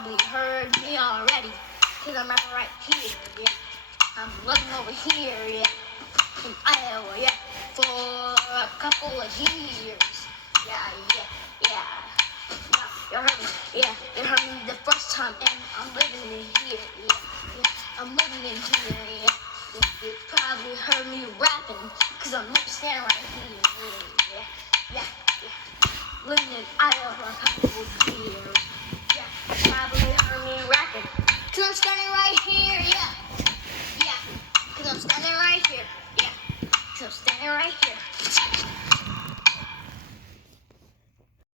probably heard me already, cause I'm rapping right here, yeah. I'm living over here, yeah, in Iowa, yeah, for a couple of years. Yeah, yeah, yeah. You heard me, yeah. You heard me the first time, and I'm living in here, yeah, yeah. I'm living in here, yeah. You probably heard me rapping, cause I'm standing right here, yeah, yeah, yeah. Living in Iowa for a couple of years, yeah. You probably heard me rapping, cause I'm standing right here, yeah, yeah. Cause I'm standing right here, yeah. Cause I'm standing right here.